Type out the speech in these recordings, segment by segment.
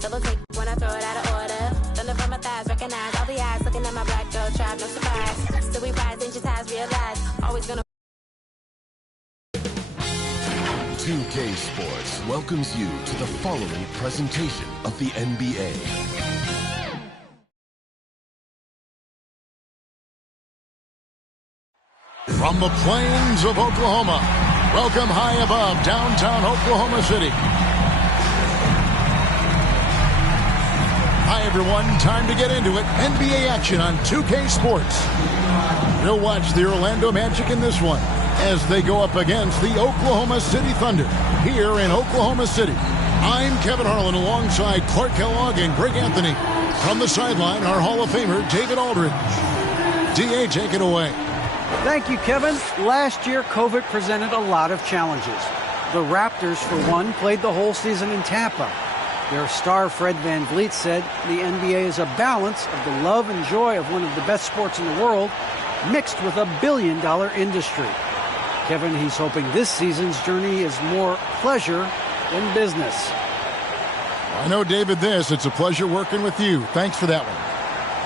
Double take when I throw it out of order. Thunder from my thighs, recognize all the eyes looking at my black girl tribe, no surprise. Still we rise, ancient ties, realize. Always gonna. 2K Sports welcomes you to the following presentation of the NBA. From the plains of Oklahoma, welcome high above downtown Oklahoma City. Hi, everyone. Time to get into it. NBA action on 2K Sports. We'll watch the Orlando Magic in this one as they go up against the Oklahoma City Thunder here in Oklahoma City. I'm Kevin Harlan alongside Clark Kellogg and Greg Anthony. From the sideline, our Hall of Famer, David Aldridge. D.A., take it away. Thank you, Kevin. Last year, COVID presented a lot of challenges. The Raptors, for one, played the whole season in Tampa. Their star, Fred VanVleet, said the NBA is a balance of the love and joy of one of the best sports in the world mixed with a billion-dollar industry. Kevin, he's hoping this season's journey is more pleasure than business. I know, David, it's a pleasure working with you. Thanks for that one.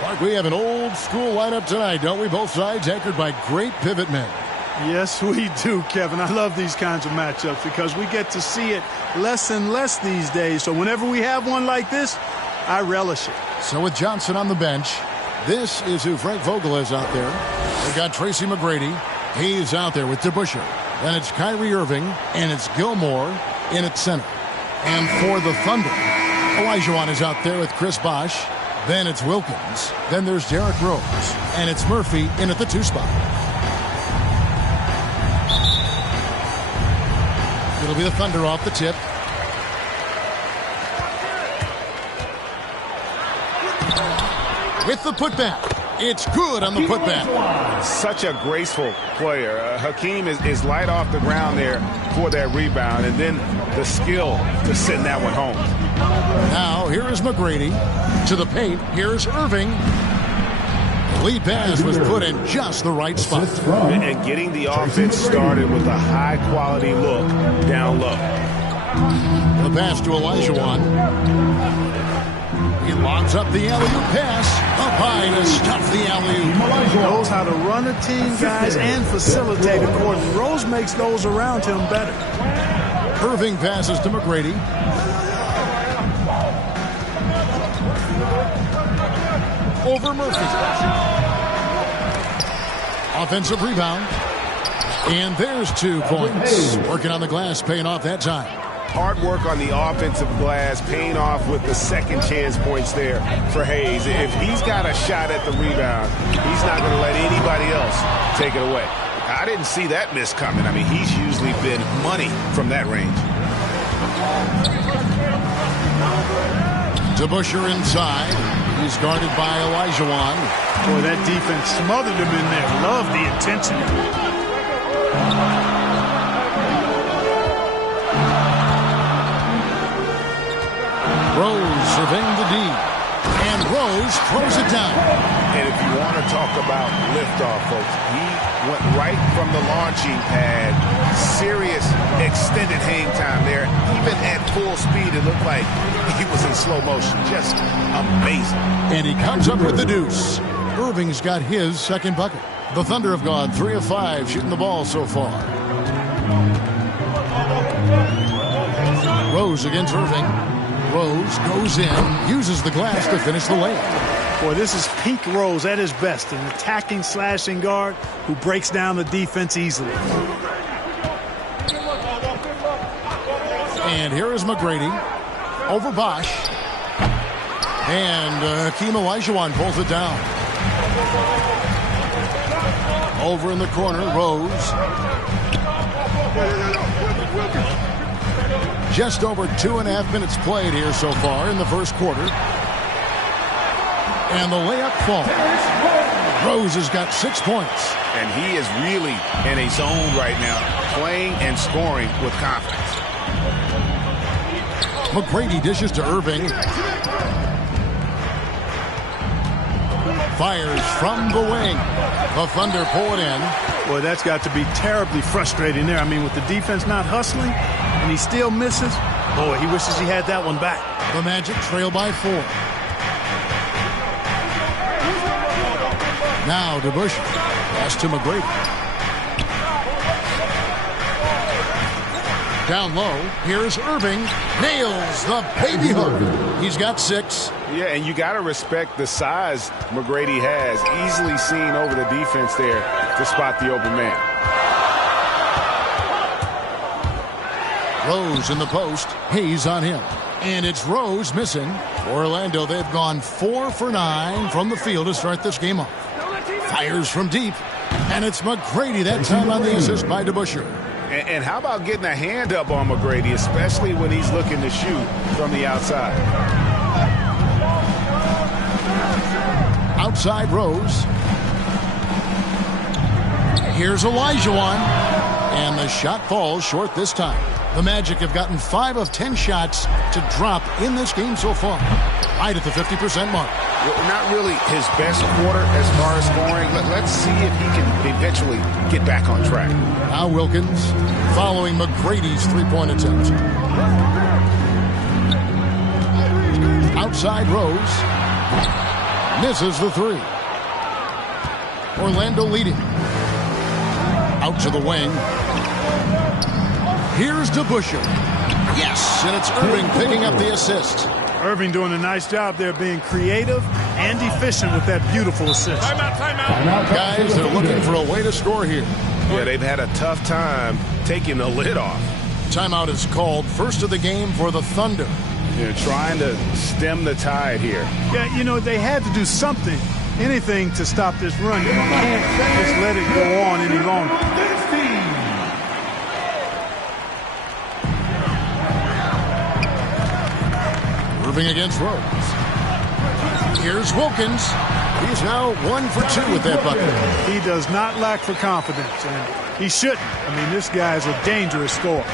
Mark, we have an old-school lineup tonight, don't we? Both sides anchored by great pivot men. Yes, we do, Kevin. I love these kinds of matchups because we get to see it less and less these days. So whenever we have one like this, I relish it. So with Johnson on the bench, this is who Frank Vogel is out there. We've got Tracy McGrady. He's out there with DeBusschere. Then it's Kyrie Irving, and it's Gilmore in at center. And for the Thunder, Olajuwon is out there with Chris Bosh. Then it's Wilkins. Then there's Derrick Rose. And it's Murphy in at the 2 spot. It'll be the Thunder off the tip. With the putback. It's good on the putback. Such a graceful player. Hakeem is light off the ground there for that rebound. And then the skill to send that one home. Now, here is McGrady. To the paint, here's Irving. The lead pass was put in just the right spot. And getting the offense started with a high-quality look down low. The pass to Olajuwon. He lobs up the alley-oop pass. Up high to stuff the alley-oop. He knows how to run a team, guys, and facilitate accordingly. Rose makes those around him better. Irving passes to McGrady. Over Murphy. Offensive rebound. And there's 2 points. Working on the glass, paying off that time. Hard work on the offensive glass, paying off with the second chance points there for Hayes. If he's got a shot at the rebound, he's not going to let anybody else take it away. I didn't see that miss coming. I mean, he's usually been money from that range. DeBusschere inside. He's guarded by Olajuwon. Boy, that defense smothered him in there. Love the intensity. Rose surveying the D. And Rose throws it down. And if you want to talk about liftoff, folks, he went right from the launching pad. Serious extended hang time there. Even at full speed, it looked like he was in slow motion. Just amazing. And he comes up with the deuce. Irving's got his second bucket. The Thunder have gone 3 of 5 shooting the ball so far. Rose against Irving. Rose goes in, uses the glass to finish the layup. Boy, this is peak Rose at his best, an attacking, slashing guard who breaks down the defense easily. And here is McGrady over Bosh. And Hakeem Olajuwon pulls it down. Over in the corner, Rose. Just over 2.5 minutes played here so far in the first quarter. And the layup falls. Rose has got 6 points. And he is really in a zone right now, playing and scoring with confidence. McGrady dishes to Irving. Fires from the wing. The Thunder pull it in. Boy, that's got to be terribly frustrating there. I mean, with the defense not hustling, and he still misses, Boy, he wishes he had that one back. The Magic trail by 4. Now to Bush. Pass to McGrady. Down low. Here's Irving. Nails the baby hook. He's got 6. Yeah, and you got to respect the size McGrady has. Easily seen over the defense there to spot the open man. Rose in the post. Hayes on him. And it's Rose missing. Orlando, they've gone 4 for 9 from the field to start this game off. Fires from deep. And it's McGrady that time on the assist by DeBusschere. And how about getting a hand up on McGrady, especially when he's looking to shoot from the outside? Outside Rose. Here's Olajuwon. And the shot falls short this time. The Magic have gotten 5 of 10 shots to drop in this game so far. Right at the 50% mark. Well, not really his best quarter as far as scoring. Let's see if he can eventually get back on track. Now Wilkins following McGrady's three-point attempt. Outside Rose. Misses the 3. Orlando leading. Out to the wing. Here's DeBusschere. Yes, and it's Irving picking up the assist. Irving doing a nice job there being creative and efficient with that beautiful assist. Timeout. Guys, they're looking for a way to score here. Yeah, they've had a tough time taking the lid off. Timeout is called, first of the game for the Thunder. They're trying to stem the tide here. Yeah, you know, they had to do something, anything to stop this run. You can't just let it go on any longer. Irving against Rose. Here's Wilkins. He's now 1 for 2 with that bucket. He does not lack for confidence, and he shouldn't. I mean, this guy is a dangerous scorer.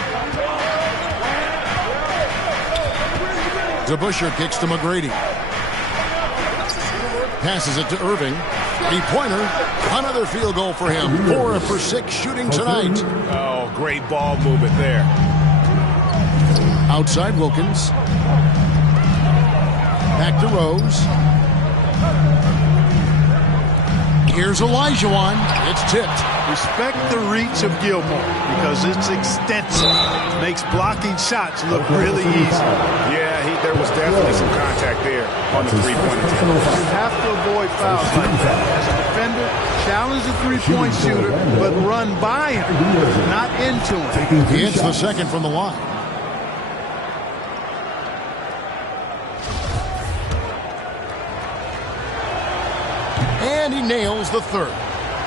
DeBusschere kicks to McGrady. Passes it to Irving. Three-pointer. Another field goal for him. 4 for 6 shooting tonight. Oh, great ball movement there. Outside Wilkins. Back to Rose. Here's Olajuwon. It's tipped. Respect the reach of Gilmore because it's extensive. Makes blocking shots look really easy. Yeah, there was definitely some contact there on the three-point attempt. You have to avoid fouls like that. As a defender, challenge the three-point shooter, but run by him, not into him. He hits the second from the line. And he nails the third.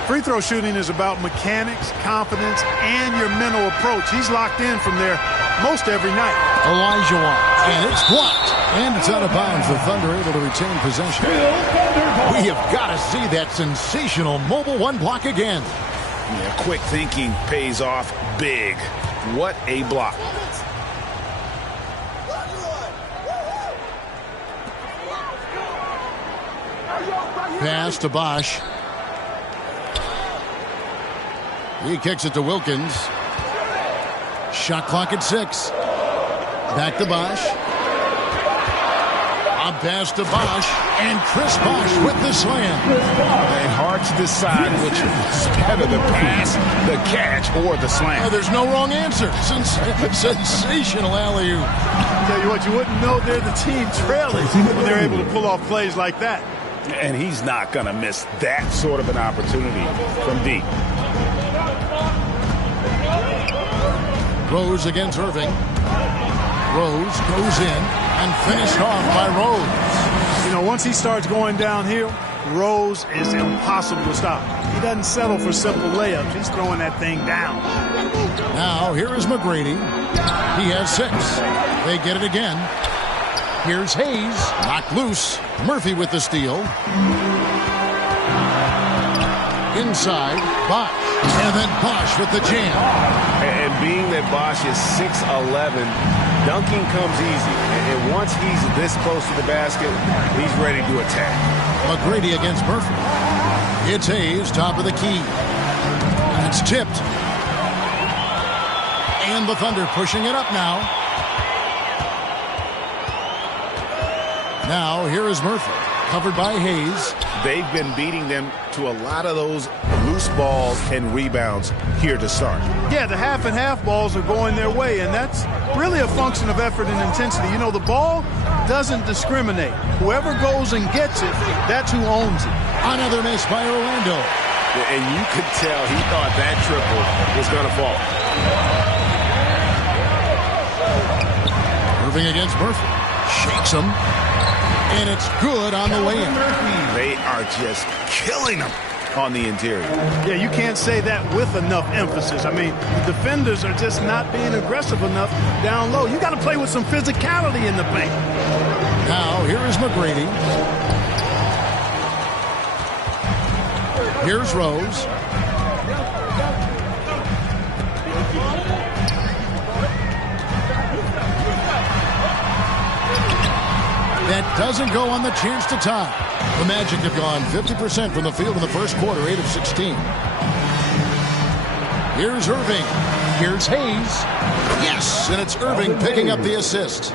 Free throw shooting is about mechanics, confidence, and your mental approach. He's locked in from there most every night. Olajuwon, and it's blocked. And it's out of bounds. The Thunder able to retain possession. We have got to see that sensational mobile one block again. Yeah, quick thinking pays off big. What a block. Pass to Bosch. He kicks it to Wilkins. Shot clock at 6. Back to Bosch. A pass to Bosch. And Chris Bosch with the slam. And hard to decide which is better, the pass, the catch, or the slam. Oh, there's no wrong answer. Sensational alley-oop. Tell you what, you wouldn't know they're the team trailing when they're able to pull off plays like that. And he's not going to miss that sort of an opportunity from deep. Rose against Irving. Rose goes in and finished off by Rose. You know, once he starts going downhill, Rose is impossible to stop. He doesn't settle for simple layups. He's throwing that thing down. Now, here is McGrady. He has 6. They get it again. Here's Hayes. Knocked loose. Murphy with the steal. Inside, Bosch. And then Bosch with the jam. And being that Bosch is 6'11", dunking comes easy. And once he's this close to the basket, he's ready to attack. McGrady against Murphy. It's Hayes, top of the key. It's tipped. And the Thunder pushing it up now. Now here is Murphy, covered by Hayes. They've been beating them to a lot of those loose balls and rebounds here to start. Yeah, the half and half balls are going their way, and that's really a function of effort and intensity. You know, the ball doesn't discriminate. Whoever goes and gets it, that's who owns it. Another miss by Orlando. And you could tell he thought that triple was going to fall. Irving against Murphy. Shakes him. And it's good on the way in. They are just killing him on the interior. Yeah, you can't say that with enough emphasis. I mean, the defenders are just not being aggressive enough down low. You got to play with some physicality in the paint. Now, here is McGrady. Here's Rose. That doesn't go on the chance to tie. The Magic have gone 50% from the field in the first quarter, 8 of 16. Here's Irving. Here's Hayes. Yes, and it's Irving picking up the assist.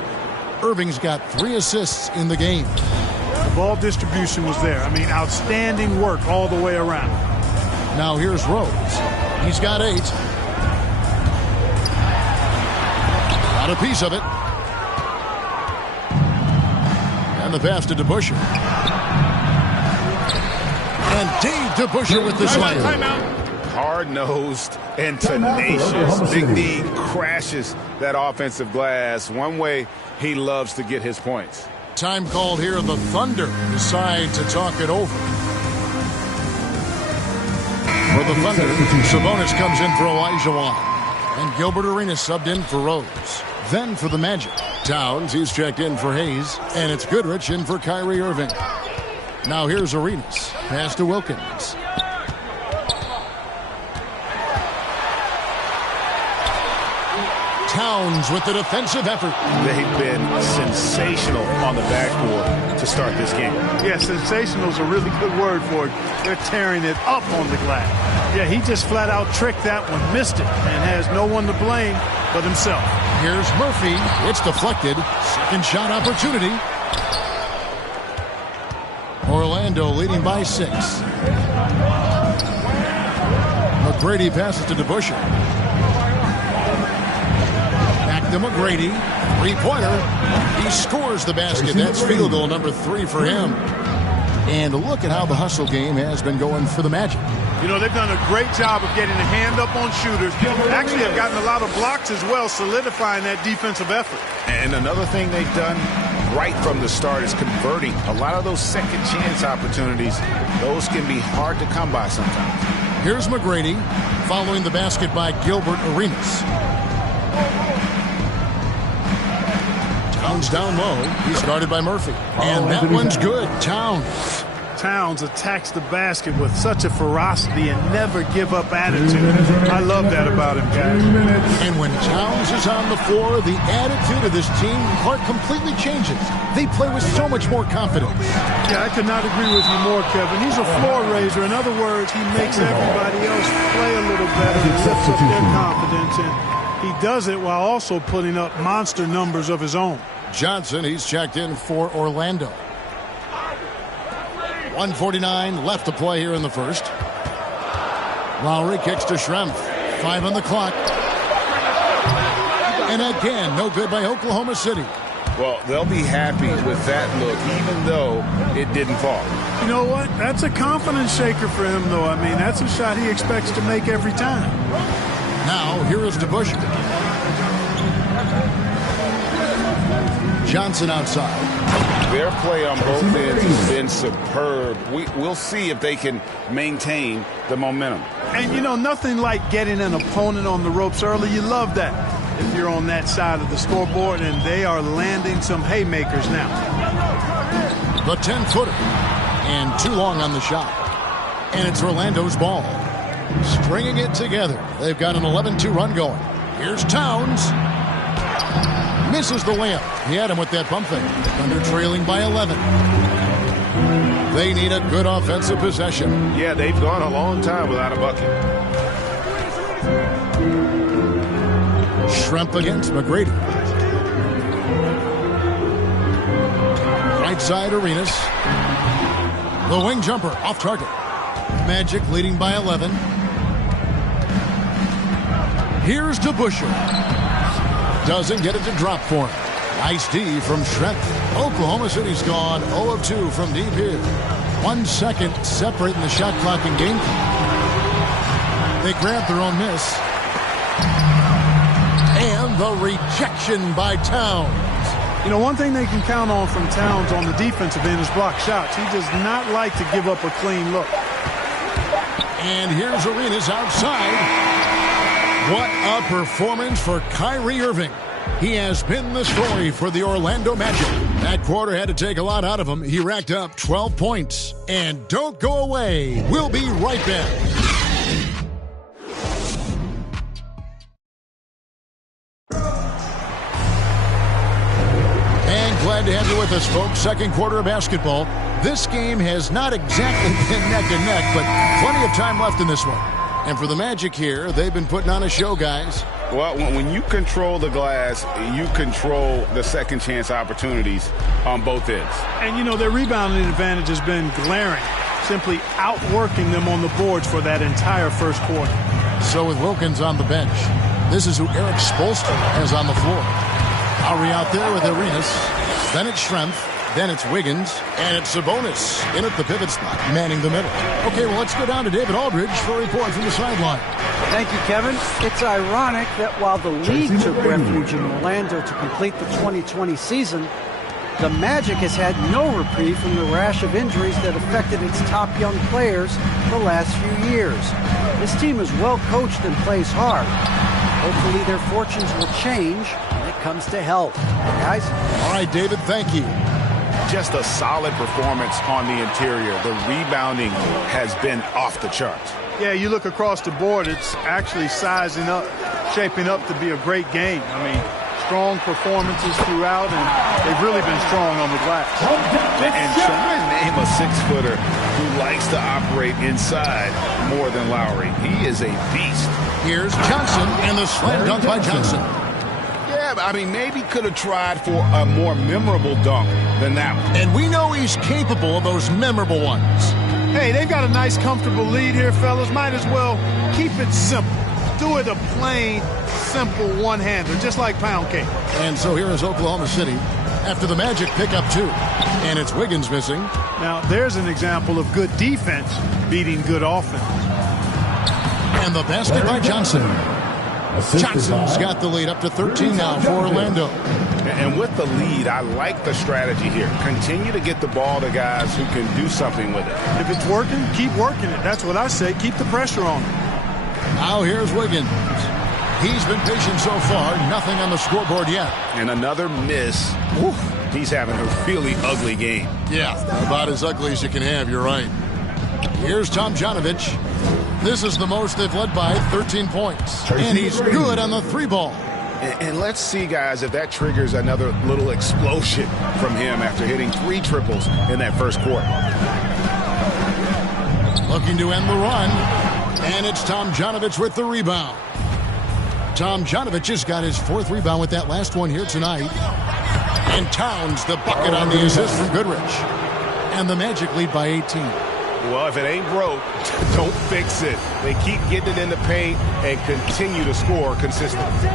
Irving's got 3 assists in the game. The ball distribution was there. I mean, outstanding work all the way around. Now here's Rose. He's got 8. Got a piece of it. And the pass to DeBusschere. And Dave DeBusschere with the slam. Hard-nosed and tenacious. Big D crashes that offensive glass. One way he loves to get his points. Time called here. The Thunder decide to talk it over. For the Thunder, Sabonis comes in for Elijah, and Gilbert Arenas subbed in for Rose. Then for the Magic, Towns, he's checked in for Hayes, and it's Goodrich in for Kyrie Irving. Now here's Arenas, pass to Wilkins. Towns with the defensive effort. They've been sensational on the backboard to start this game. Yeah, sensational is a really good word for it. They're tearing it up on the glass. Yeah, he just flat out tricked that one, missed it, and has no one to blame but himself. Here's Murphy. It's deflected. Second shot opportunity. Orlando leading by 6. McGrady passes to DeBusschere. To McGrady, 3-pointer. He scores the basket. That's field goal number 3 for him. And look at how the hustle game has been going for the Magic. You know, they've done a great job of getting a hand up on shooters. Actually, have gotten a lot of blocks as well, solidifying that defensive effort. And another thing they've done right from the start is converting a lot of those second chance opportunities. Those can be hard to come by sometimes. Here's McGrady following the basket by Gilbert Arenas. Towns down low. He's guarded by Murphy. And that one's good. Towns attacks the basket with such a ferocity and never give up attitude. I love that about him, guys. And when Towns is on the floor, the attitude of this team completely changes. They play with so much more confidence. Yeah, I could not agree with you more, Kevin. He's a floor raiser. In other words, he makes everybody else play a little better and lifts up their confidence. And he does it while also putting up monster numbers of his own. Johnson, he's checked in for Orlando. 1:49 left to play here in the first. Lowry kicks to Schrempf. 5 on the clock. And again, no good by Oklahoma City. Well, they'll be happy with that look, even though it didn't fall. You know what? That's a confidence shaker for him, though. I mean, that's a shot he expects to make every time. Now, here is DeBusschere. Johnson outside. Their play on both ends has been superb. We'll see if they can maintain the momentum. And, you know, nothing like getting an opponent on the ropes early. You love that if you're on that side of the scoreboard, and they are landing some haymakers now. The 10-footer. And too long on the shot. And it's Orlando's ball. Stringing it together. They've got an 11-2 run going. Here's Towns. Misses the layup. He had him with that pump fake. Thunder trailing by 11. They need a good offensive possession. Yeah, they've gone a long time without a bucket. Schrempf against McGrady. Right side, Arenas. The wing jumper off target. Magic leading by 11. Here's to Busher. Doesn't get it to drop for him. Nice D from Strength. Oklahoma City's gone 0 of 2 from deep here. 1 second separating the shot clock and game clock. They grab their own miss. And the rejection by Towns. You know, one thing they can count on from Towns on the defensive end is block shots. He does not like to give up a clean look. And here's Arenas outside. What a performance for Kyrie Irving. He has been the story for the Orlando Magic. That quarter had to take a lot out of him. He racked up 12 points. And don't go away. We'll be right back. And glad to have you with us, folks. Second quarter of basketball. This game has not exactly been neck and neck, but plenty of time left in this one. And for the Magic here, they've been putting on a show, guys. Well, when you control the glass, you control the second chance opportunities on both ends. And, you know, their rebounding advantage has been glaring, simply outworking them on the boards for that entire first quarter. So with Wilkins on the bench, this is who Eric Spoelstra has on the floor. Lowry out there with Arenas. Then it's Strength. Then it's Wiggins, and it's Sabonis in at the pivot spot, manning the middle. Okay, well, let's go down to David Aldridge for a report from the sideline. Thank you, Kevin. It's ironic that while the league took refuge in Orlando to complete the 2020 season, the Magic has had no reprieve from the rash of injuries that affected its top young players the last few years. This team is well coached and plays hard. Hopefully their fortunes will change when it comes to health. Guys? All right, David, thank you. Just a solid performance on the interior. The rebounding has been off the charts. Yeah, you look across the board, it's actually sizing up, shaping up to be a great game. I mean, strong performances throughout, and they've really been strong on the glass. And try and name a 6-footer who likes to operate inside more than Lowry. He is a beast. Here's Johnson, and the slam dunk by Johnson. Yeah, I mean, maybe could have tried for a more memorable dunk than that one. And we know he's capable of those memorable ones. Hey, they've got a nice, comfortable lead here, fellas. Might as well keep it simple. Do it a plain, simple one-hander, just like pound cake. And so here is Oklahoma City after the Magic pick up 2. And it's Wiggins missing. Now, there's an example of good defense beating good offense. And the basket by Johnson. Johnson's got the lead up to 13 now for Orlando. And with the lead, I like the strategy here. Continue to get the ball to guys who can do something with it. If it's working, keep working it. That's what I say. Keep the pressure on him. Now here's Wiggins. He's been patient so far. Nothing on the scoreboard yet. And another miss. Whew. He's having a really ugly game. Yeah, about as ugly as you can have. You're right. Here's Tomjanovich. This is the most they've led by, 13 points. And he's good on the 3-ball. And let's see, guys, if that triggers another little explosion from him after hitting 3 triples in that first quarter. Looking to end the run. And it's Tomjanovich with the rebound. Tomjanovich has got his 4th rebound with that last one here tonight. And Towns the bucket on the assist from Goodrich. And the Magic lead by 18. Well, if it ain't broke, don't fix it. They keep getting it in the paint and continue to score consistently.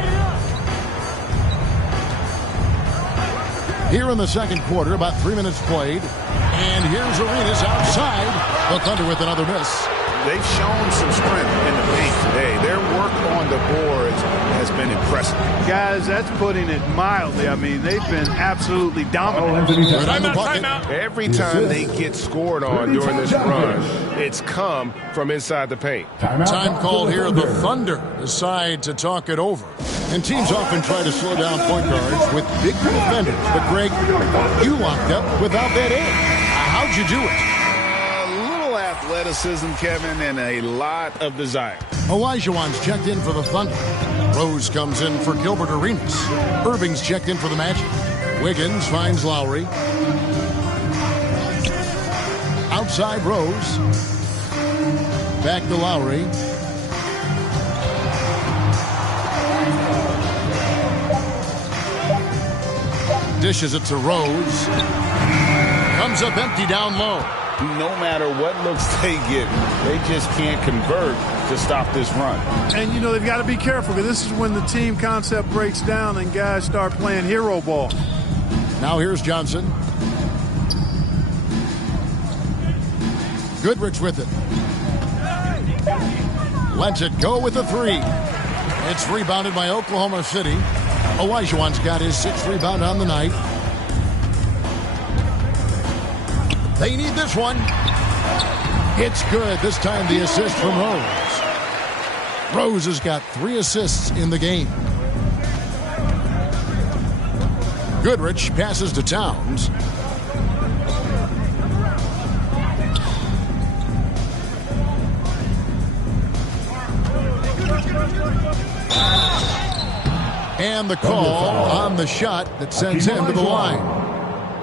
Here in the second quarter, about 3 minutes played. And here's Arenas outside. The Thunder with another miss. They've shown some strength in the paint today. Their work on the boards has been impressive. Guys, that's putting it mildly. I mean, they've been absolutely dominant. Every time they get scored on during this run, it's come from inside the paint. Time called here. The Thunder decide to talk it over. And teams often try to slow down point guards with big defenders. But, Greg, you locked up without that edge. How'd you do it? Athleticism, Kevin, and a lot of desire. Olajuwon's checked in for the Thunder. Rose comes in for Gilbert Arenas. Irving's checked in for the Magic. Wiggins finds Lowry. Outside Rose. Back to Lowry. Dishes it to Rose. Comes up empty down low. No matter what looks they get, they just can't convert to stop this run. And, you know, they've got to be careful because this is when the team concept breaks down and guys start playing hero ball. Now here's Johnson. Goodrich with it. Lets it go with a three. It's rebounded by Oklahoma City. Olajuwon's got his 6th rebound on the night. They need this one. It's good. This time the assist from Rose. Rose has got 3 assists in the game. Goodrich passes to Towns. And the call on the shot that sends him to the line.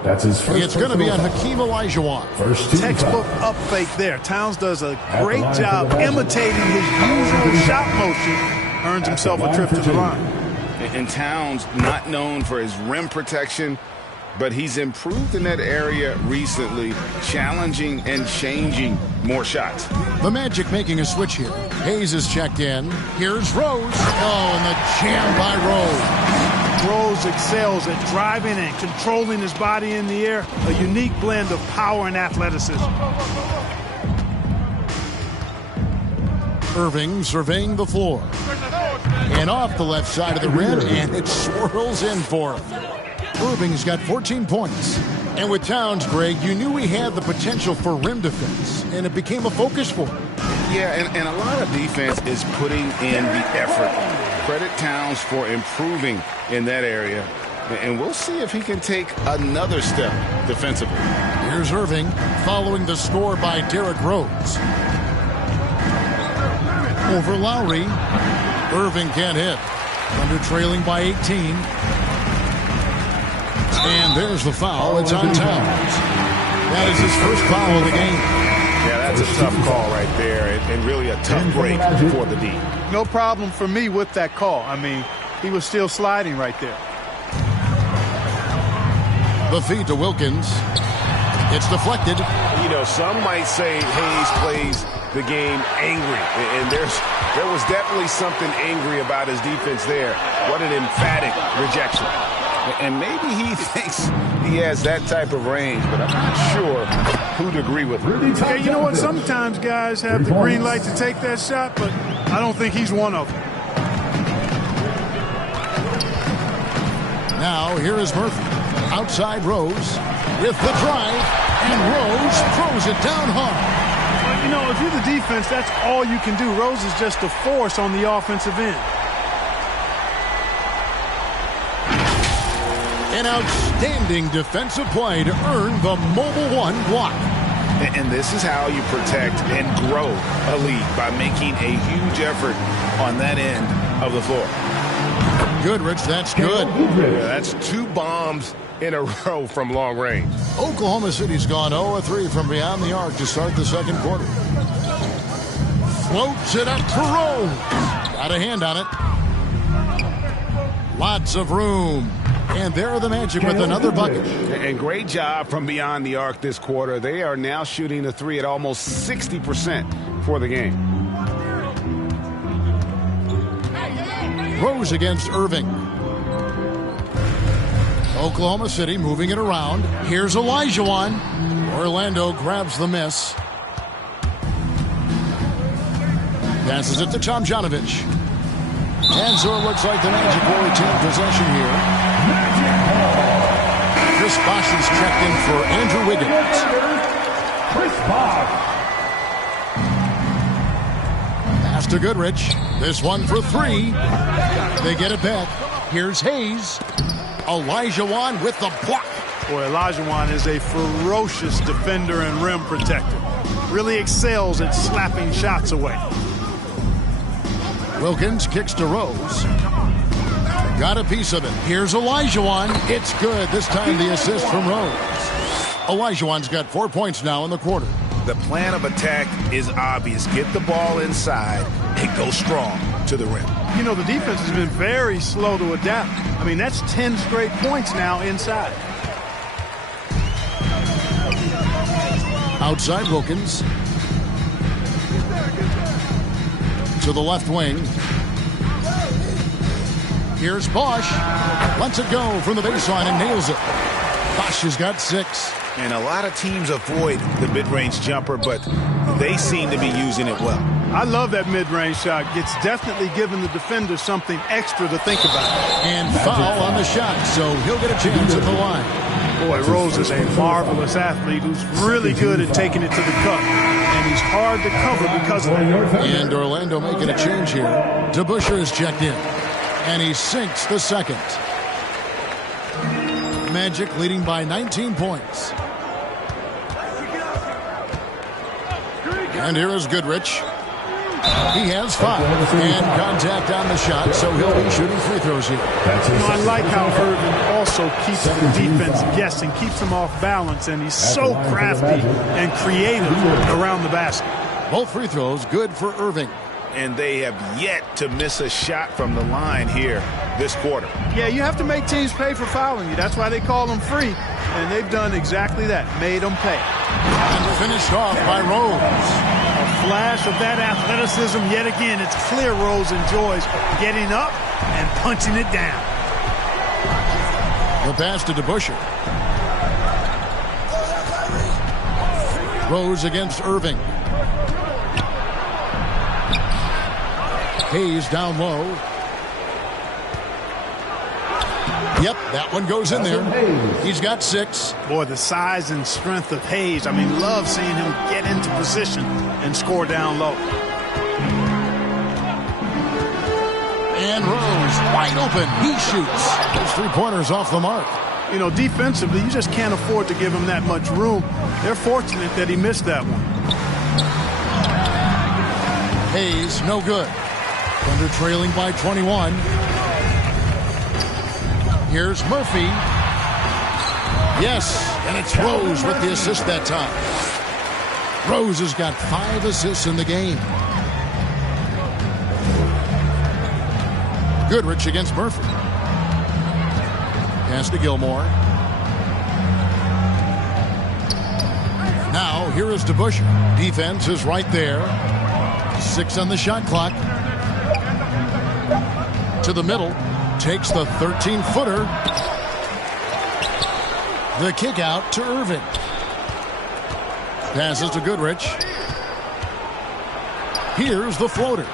That's his first. It's going to be on Hakeem Olajuwon. First team Textbook foul. up fake there. Towns does a great job imitating his usual shot motion. Earns himself a trip to the line. And Towns, not known for his rim protection, but he's improved in that area recently, challenging and changing more shots. The Magic making a switch here. Hayes is checked in. Here's Rose. Oh, and the jam by Rose. Rose excels at driving and controlling his body in the air. A unique blend of power and athleticism. Irving surveying the floor. And off the left side of the rim, and it swirls in for him. Irving's got 14 points. And with Towns, Greg, you knew he had the potential for rim defense, and it became a focus for him. Yeah, and a lot of defense is putting in the effort. Credit Towns for improving in that area. And we'll see if he can take another step defensively. Here's Irving following the score by Derrick Rose. Over Lowry. Irving can't hit. Thunder trailing by 18. And there's the foul. It's on Towns. That is his first foul of the game. Yeah, that's a tough call right there, and really a tough break for the D. No problem for me with that call. I mean, he was still sliding right there. The feed to Wilkins. It's deflected. You know, some might say Hayes plays the game angry, and there was definitely something angry about his defense there. What an emphatic rejection. And maybe he thinks he has that type of range, but I'm not sure who'd agree with him. Hey, you know what? Sometimes guys have the green light to take that shot, but I don't think he's one of them. Now, here is Murphy. Outside Rose with the drive, and Rose throws it down hard. Well, you know, if you're the defense, that's all you can do. Rose is just a force on the offensive end. An outstanding defensive play to earn the Mobile One block. And this is how you protect and grow a lead, by making a huge effort on that end of the floor. Goodrich, that's good. Yeah, that's 2 bombs in a row from long range. Oklahoma City's gone 0-3 from beyond the arc to start the second quarter. Floats it up for Rose. Got a hand on it. Lots of room. And there are the Magic with another bucket. And great job from beyond the arc this quarter. They are now shooting the 3 at almost 60% for the game. Rose against Irving. Oklahoma City moving it around. Here's Olajuwon. Orlando grabs the miss. Passes it to Tomjanovich. And so it looks like the Magic will retain possession here. Chris Bosh is checked in for Andrew Wiggins. Chris Bosh. Pass to Goodrich. This one for 3. They get it back. Here's Hayes. Olajuwon with the block. Boy, Olajuwon is a ferocious defender and rim protector. Really excels at slapping shots away. Wilkins kicks to Rose. Got a piece of it. Here's Olajuwon. It's good. This time the assist from Rose. Olajuwon's got 4 points now in the quarter. The plan of attack is obvious. Get the ball inside and go strong to the rim. You know, the defense has been very slow to adapt. I mean, that's 10 straight points now inside. Outside Wilkins. To the left wing. Here's Bosch. Lets it go from the baseline and nails it. Bosch has got 6. And a lot of teams avoid the mid-range jumper, but they seem to be using it well. I love that mid-range shot. It's definitely giving the defender something extra to think about. And foul on the shot, so he'll get a chance at the line. Boy, Rose is a marvelous athlete who's really good at taking it to the cup. And he's hard to cover because of that. And Orlando making a change here. DeBusschere is checked in. And he sinks the second. Magic leading by 19 points. And here is Goodrich. He has 5. And contact on the shot, so he'll be shooting free throws here. I like how Irvin also keeps the defense guessing, keeps them off balance, and he's so crafty and creative around the basket. Both free throws good for Irving. And they have yet to miss a shot from the line here this quarter. Yeah, you have to make teams pay for fouling you. That's why they call them free. And they've done exactly that, made them pay. And finished off by Rose. A flash of that athleticism yet again. It's clear Rose enjoys getting up and punching it down. The pass to DeBusschere. Rose against Irving. Hayes down low. Yep, that one goes in there. He's got 6. Boy, the size and strength of Hayes. I mean, love seeing him get into position and score down low. And Rose wide open. He shoots. Those 3-pointers off the mark. You know, defensively, you just can't afford to give him that much room. They're fortunate that he missed that one. Hayes, no good. Thunder trailing by 21. Here's Murphy. Yes, and it's Rose with the assist that time. Rose has got 5 assists in the game. Goodrich against Murphy. Pass to Gilmore. Now, here is DeBusschere. Defense is right there. 6 on the shot clock. To the middle. Takes the 13-footer. The kick out to Irving. Passes to Goodrich. Here's the floater.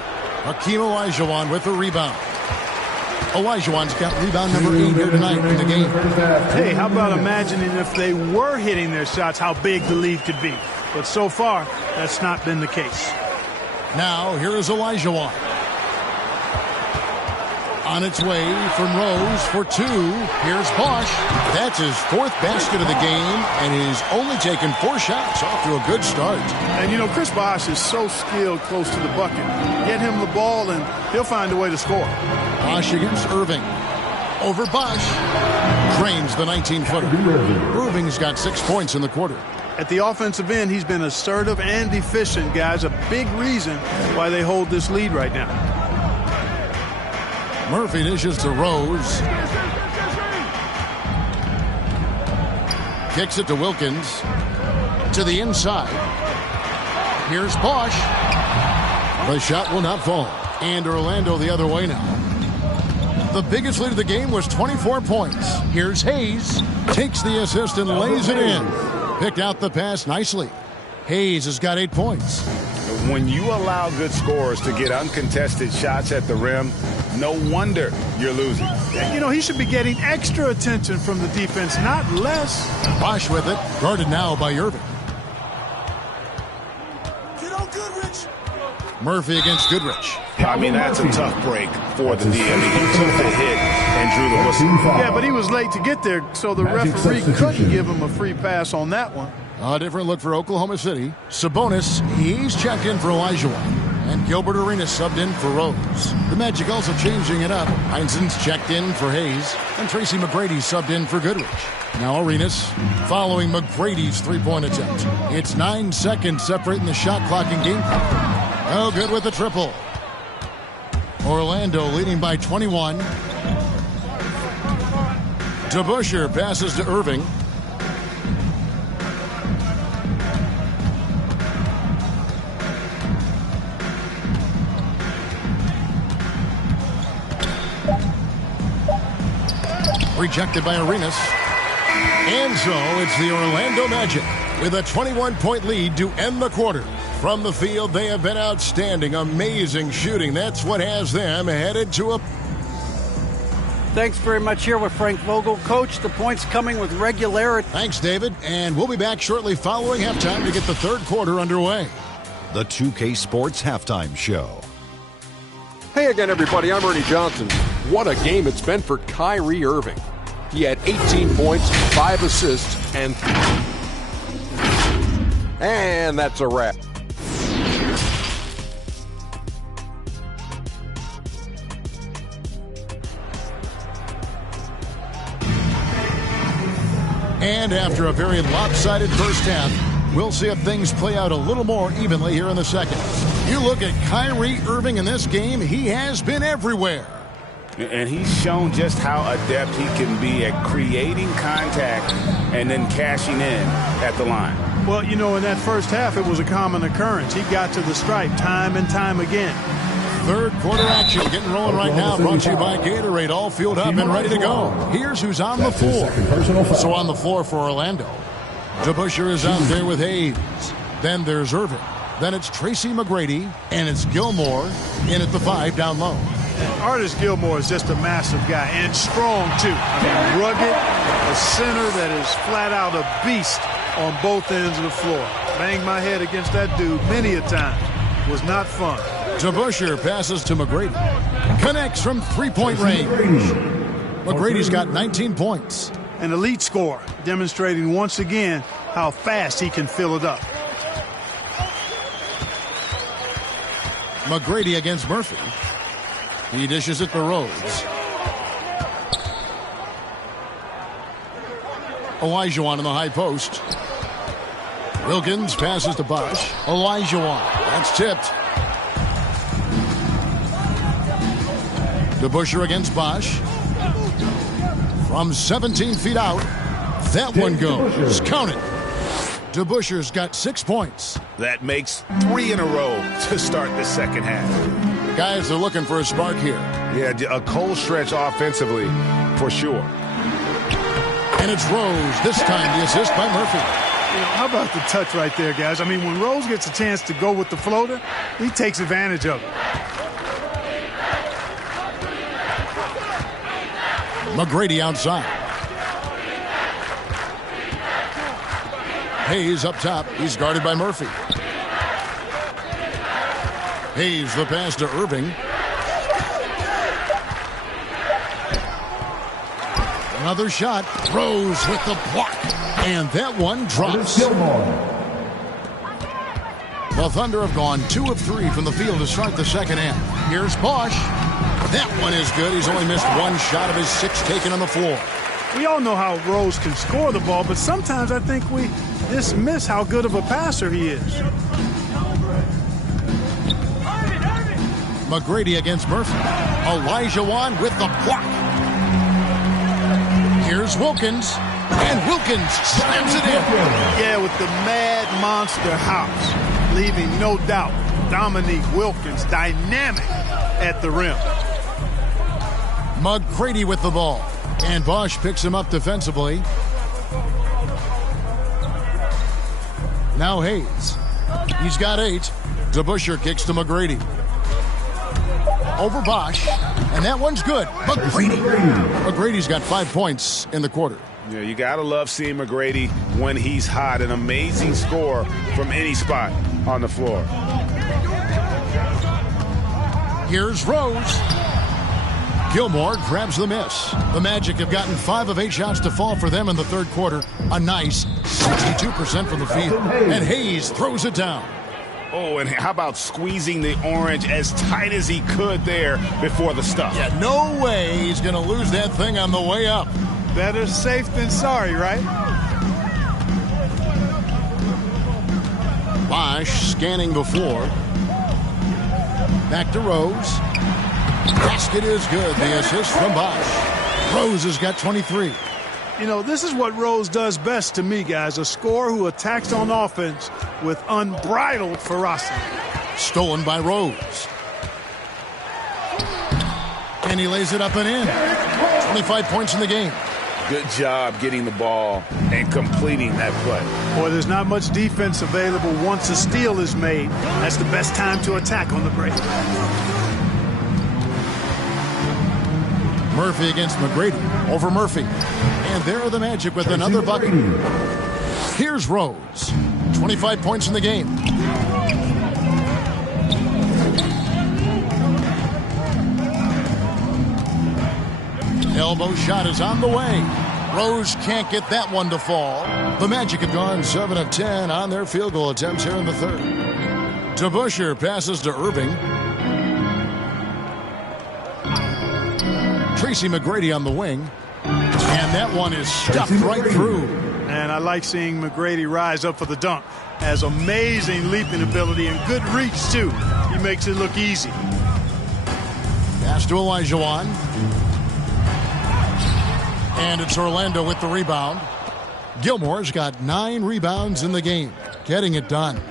Hakeem Olajuwon with the rebound. Olajuwon's got rebound number 8 here tonight in the game. Hey, how about imagining if they were hitting their shots, how big the lead could be. But so far, that's not been the case. Now, here is Olajuwon. On its way from Rose for 2. Here's Bosch. That's his 4th basket of the game, and he's only taken 4 shots. Off to a good start. And, you know, Chris Bosch is so skilled close to the bucket. Get him the ball, and he'll find a way to score. Bosch against Irving. Over Bosch. Drains the 19-footer. Irving's got 6 points in the quarter. At the offensive end, he's been assertive and efficient, guys. A big reason why they hold this lead right now. Murphy dishes to Rose. Kicks it to Wilkins. To the inside. Here's Bosch. The shot will not fall. And Orlando the other way now. The biggest lead of the game was 24 points. Here's Hayes. Takes the assist and lays it in. Picked out the pass nicely. Hayes has got 8 points. When you allow good scorers to get uncontested shots at the rim, no wonder you're losing. You know, he should be getting extra attention from the defense, not less. Bosch with it, guarded now by Irving. Get on Goodrich. Murphy against Goodrich. I mean, that's a tough break for the D. I mean, he took the hit and drew the whistle. Yeah, but he was late to get there, so the referee couldn't give him a free pass on that one. A different look for Oklahoma City. Sabonis, he's checked in for Olajuwon. And Gilbert Arenas subbed in for Rose. The Magic also changing it up. Heinzen's checked in for Hayes. And Tracy McGrady subbed in for Goodrich. Now Arenas following McGrady's 3-point attempt. It's 9 seconds separating the shot clock and game clock. Oh, good with the triple. Orlando leading by 21. DeBusschere passes to Irving. rejected by Arenas. And so it's the Orlando Magic with a 21-point lead to end the quarter. From the field, they have been outstanding. Amazing shooting. That's what has them headed to a... Thanks very much. Here with Frank Vogel. Coach, the points coming with regularity. Thanks, David. And we'll be back shortly following halftime to get the third quarter underway. The 2K Sports Halftime Show. Hey again, everybody. I'm Ernie Johnson. What a game it's been for Kyrie Irving. He had 18 points, 5 assists, and that's a wrap. And after a very lopsided first half, we'll see if things play out a little more evenly here in the second. You look at Kyrie Irving in this game, he has been everywhere. And he's shown just how adept he can be at creating contact and then cashing in at the line. Well, you know, in that first half, it was a common occurrence. He got to the stripe time and time again. Third quarter action getting rolling right now, brought to you by Gatorade, all fueled up and ready to go. Here's who's on the floor. So on the floor for Orlando, DeBusschere is out there with Hayes. Then there's Irving. Then it's Tracy McGrady, and it's Gilmore in at the 5 down low. Artis Gilmore is just a massive guy and strong, too. I mean, rugged, a center that is flat out a beast on both ends of the floor. Banged my head against that dude many a time. Was not fun. DeBusschere passes to McGrady. Connects from three-point range. McGrady's got 19 points. An elite scorer, demonstrating once again how fast he can fill it up. McGrady against Murphy. He dishes it to Rhodes. Olajuwon in the high post. Wilkins passes to Bosch. Olajuwon. That's tipped. DeBusschere against Bosch. From 17 feet out. That one goes. Count it. DeBusschere's got 6 points. That makes 3 in a row to start the second half. Guys are looking for a spark here. Yeah, a cold stretch offensively for sure. And it's Rose. This time the assist by Murphy. You know, how about the touch right there, guys? I mean, when Rose gets a chance to go with the floater, he takes advantage of it. McGrady outside. Hayes up top. He's guarded by Murphy. Hayes the pass to Irving. Another shot. Rose with the block. And that one drops. The Thunder have gone 2 of 3 from the field to start the second half. Here's Bosch. That one is good. He's only missed 1 shot of his 6 taken on the floor. We all know how Rose can score the ball, but sometimes I think we dismiss how good of a passer he is. McGrady against Murphy. Olajuwon with the block. Here's Wilkins. And Wilkins slams it in. Yeah, with the mad monster house, leaving no doubt Dominique Wilkins dynamic at the rim. McGrady with the ball. And Bosch picks him up defensively. Now Hayes. He's got 8. DeBusschere kicks to McGrady. Over Bosch. And that one's good. McGrady. McGrady's got 5 points in the quarter. Yeah, you got to love seeing McGrady when he's hot. An amazing score from any spot on the floor. Here's Rose. Gilmore grabs the miss. The Magic have gotten 5 of 8 shots to fall for them in the third quarter. A nice 62% from the field. And Hayes throws it down. Oh, and how about squeezing the orange as tight as he could there before the stuff? Yeah, no way he's going to lose that thing on the way up. Better safe than sorry, right? Bosch scanning the floor. Back to Rose. Basket is good. The assist from Bosch. Rose has got 23. You know, this is what Rose does best to me, guys. A scorer who attacks on offense with unbridled ferocity. Stolen by Rose. And he lays it up and in. 25 points in the game. Good job getting the ball and completing that play. Boy, there's not much defense available once a steal is made. That's the best time to attack on the break. Murphy against McGrady. Over Murphy. And there are the Magic with another bucket. Here's Rose. 25 points in the game. Elbow shot is on the way. Rose can't get that one to fall. The Magic have gone 7 of 10 on their field goal attempts here in the third. DeBusschere passes to Irving. Tracy McGrady on the wing. And that one is stuffed right through. And I like seeing McGrady rise up for the dunk. Has amazing leaping ability and good reach, too. He makes it look easy. Pass to Olajuwon. And it's Orlando with the rebound. Gilmore's got 9 rebounds in the game, getting it done.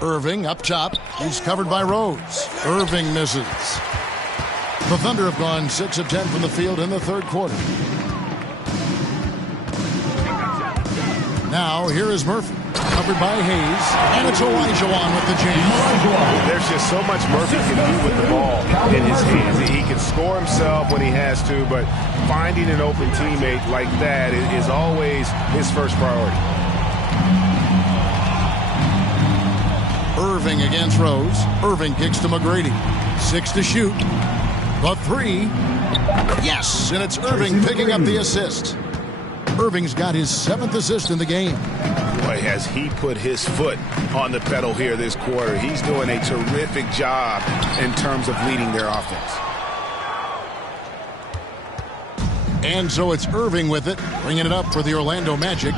Irving up top. He's covered by Rose. Irving misses. The Thunder have gone 6 of 10 from the field in the third quarter. Now, here is Murphy. Covered by Hayes. And it's Olajuwon with the jam. There's just so much Murphy can do with the ball in his hands. He can score himself when he has to, but finding an open teammate like that is always his first priority. Irving against Rose. Irving kicks to McGrady. 6 to shoot. The 3. Yes, and it's Irving picking up the assist. Irving's got his 7th assist in the game. Boy, has he put his foot on the pedal here this quarter. He's doing a terrific job in terms of leading their offense. And so it's Irving with it, bringing it up for the Orlando Magic.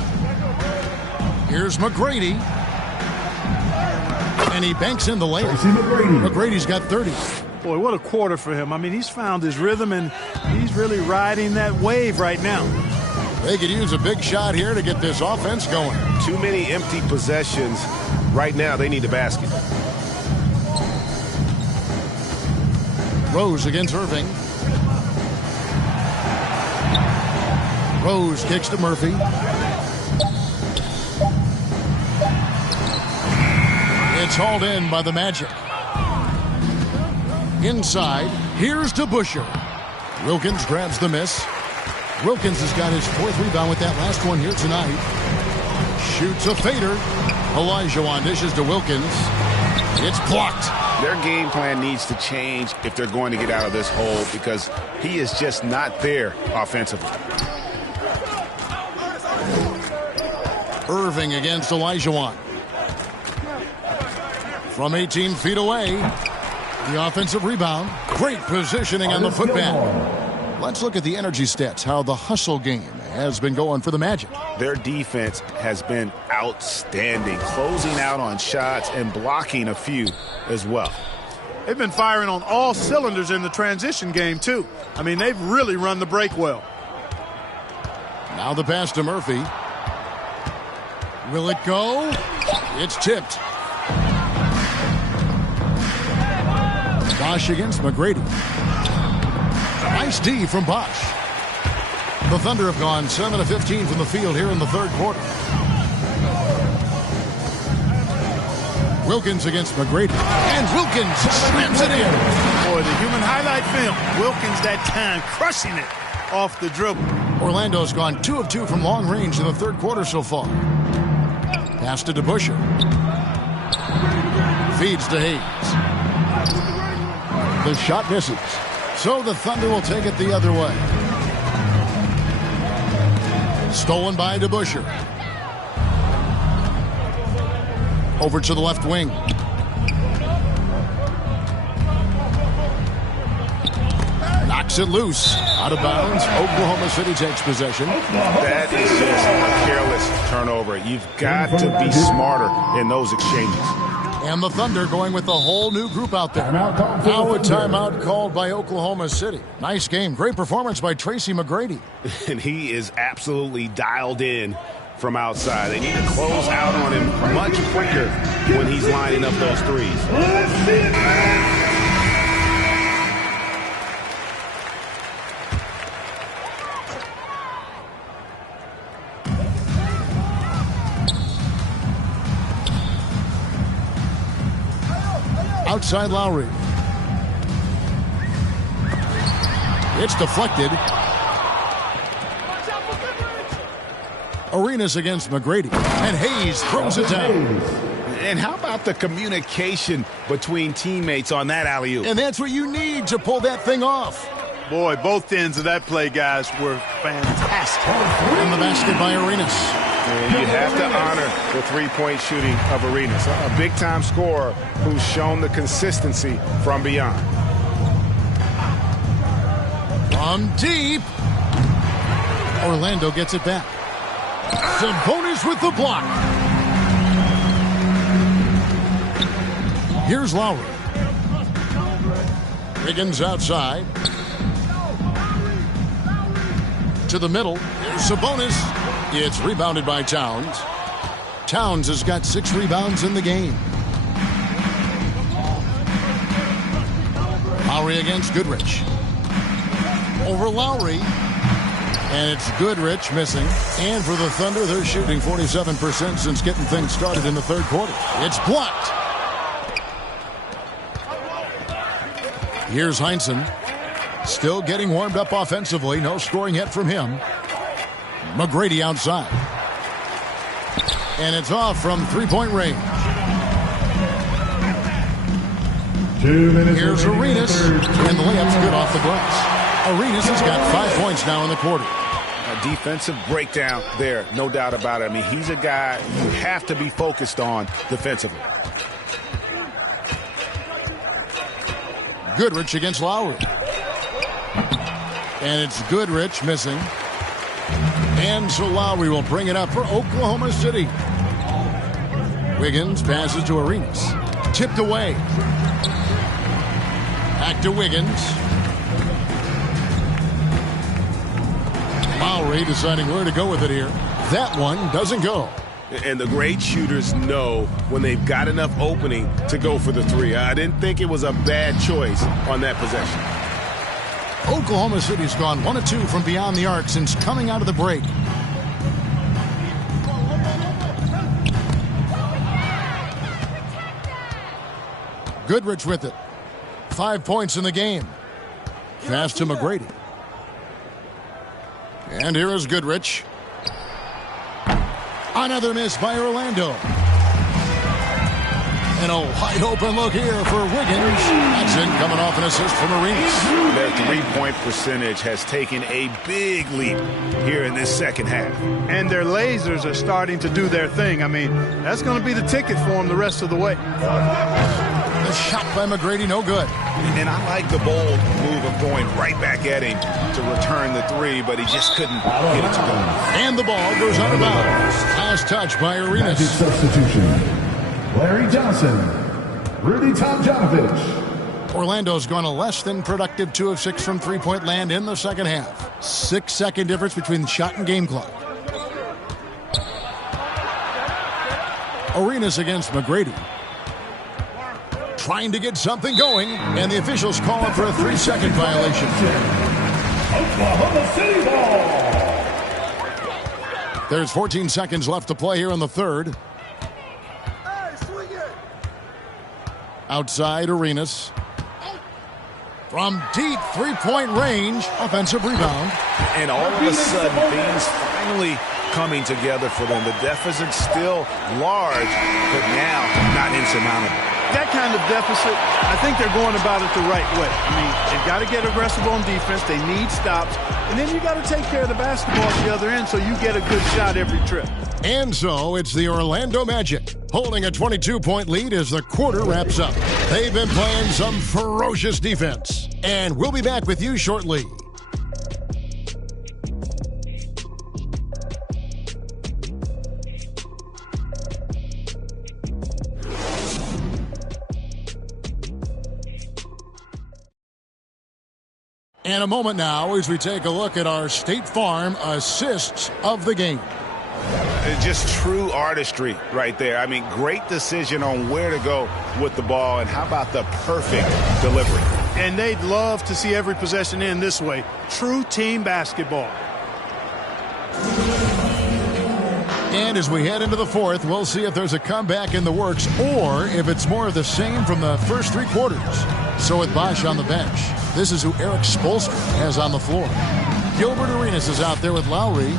Here's McGrady. And he banks in the layup. McGrady's got 30. Boy, what a quarter for him. I mean, he's found his rhythm, and he's really riding that wave right now. They could use a big shot here to get this offense going. Too many empty possessions. Right now, they need a basket. Rose against Irving. Rose kicks to Murphy. It's hauled in by the Magic. Inside, here's DeBusschere. Wilkins grabs the miss. Wilkins has got his 4th rebound with that last one here tonight. Shoots a fader. Olajuwon dishes to Wilkins. It's blocked. Their game plan needs to change if they're going to get out of this hole because he is just not there offensively. Irving against Olajuwon. From 18 feet away. The offensive rebound. Great positioning on the footband. Let's look at the energy stats, how the hustle game has been going for the Magic. Their defense has been outstanding, closing out on shots and blocking a few as well. They've been firing on all cylinders in the transition game, too. I mean, they've really run the break well. Now the pass to Murphy. Will it go? It's tipped. Bosch against McGrady. Nice D from Bosch. The Thunder have gone 7 of 15 from the field here in the third quarter. Wilkins against McGrady. And Wilkins slams it in. Boy, the human highlight film. Wilkins that time crushing it off the dribble. Orlando's gone 2 of 2 from long range in the third quarter so far. Pass to DeBusschere. Feeds to Hayes. The shot misses. So the Thunder will take it the other way. Stolen by DeBusschere. Over to the left wing. Knocks it loose. Out of bounds. Oklahoma City takes possession. That is just a careless turnover. You've got to be smarter in those exchanges. And the Thunder going with a whole new group out there. Now a timeout called by Oklahoma City. Nice game. Great performance by Tracy McGrady. And he is absolutely dialed in from outside. They need to close out on him much quicker when he's lining up those threes. 1 Outside Lowry. It's deflected. Arenas against McGrady. And Hayes throws it down. And how about the communication between teammates on that alley-oop? And that's what you need to pull that thing off. Boy, both ends of that play, guys, were fantastic. And the basket by Arenas. And you have to honor the three-point shooting of Arenas, a big-time scorer who's shown the consistency from beyond. From deep. Orlando gets it back. Sabonis with the block. Here's Lowry. Wiggins outside. To the middle. Here's Sabonis. It's rebounded by Towns. Towns has got 6 rebounds in the game. Lowry against Goodrich. Over Lowry. And it's Goodrich missing. And for the Thunder, they're shooting 47% since getting things started in the third quarter. It's blocked. Here's Heinsohn. Still getting warmed up offensively. No scoring yet from him. McGrady outside. And it's off from three-point range. 2 minutes. Here's Arenas. And the layup's good off the glass. Arenas has got 5 points now in the quarter. A defensive breakdown there, no doubt about it. I mean, he's a guy you have to be focused on defensively. Goodrich against Lowry. And it's Goodrich missing. And so Lowry will bring it up for Oklahoma City. Wiggins passes to Arenas. Tipped away. Back to Wiggins. Lowry deciding where to go with it here. That one doesn't go. And the great shooters know when they've got enough opening to go for the three. I didn't think it was a bad choice on that possession. Oklahoma City's gone 1 of 2 from beyond the arc since coming out of the break. Goodrich with it. 5 points in the game. Pass to McGrady. And here is Goodrich. Another miss by Orlando. And a wide open look here for Wiggins. That's it, coming off an assist from Arenas. Their three-point percentage has taken a big leap here in this second half. And their lasers are starting to do their thing. I mean, that's going to be the ticket for them the rest of the way. The shot by McGrady, no good. And I like the bold move of going right back at him to return the three, but he just couldn't get it to go. And the ball goes out of bounds. Last touch by Arenas. Substitution. Larry Johnson. Rudy Tomjanovich. Orlando's gone a less than productive 2 of 6 from three-point land in the second half. 6-second difference between shot and game clock. Arenas against McGrady. Trying to get something going, and the officials call it for a 3-second violation. Oklahoma City ball. There's 14 seconds left to play here in the third. Outside Arenas. From deep three-point range, offensive rebound. And all of a sudden, things finally coming together for them. The deficit's still large, but now not insurmountable. That kind of deficit, I think they're going about it the right way. I mean, they've got to get aggressive on defense. They need stops. And then you got to take care of the basketball at the other end so you get a good shot every trip. And so it's the Orlando Magic holding a 22-point lead as the quarter wraps up. They've been playing some ferocious defense. And we'll be back with you shortly. And a moment now as we take a look at our State Farm assists of the game. Just true artistry right there. I mean, great decision on where to go with the ball, and how about the perfect delivery? And they'd love to see every possession end this way. True team basketball. And as we head into the fourth, we'll see if there's a comeback in the works or if it's more of the same from the first three quarters. So with Bosch on the bench, this is who Eric Spoelstra has on the floor. Gilbert Arenas is out there with Lowry.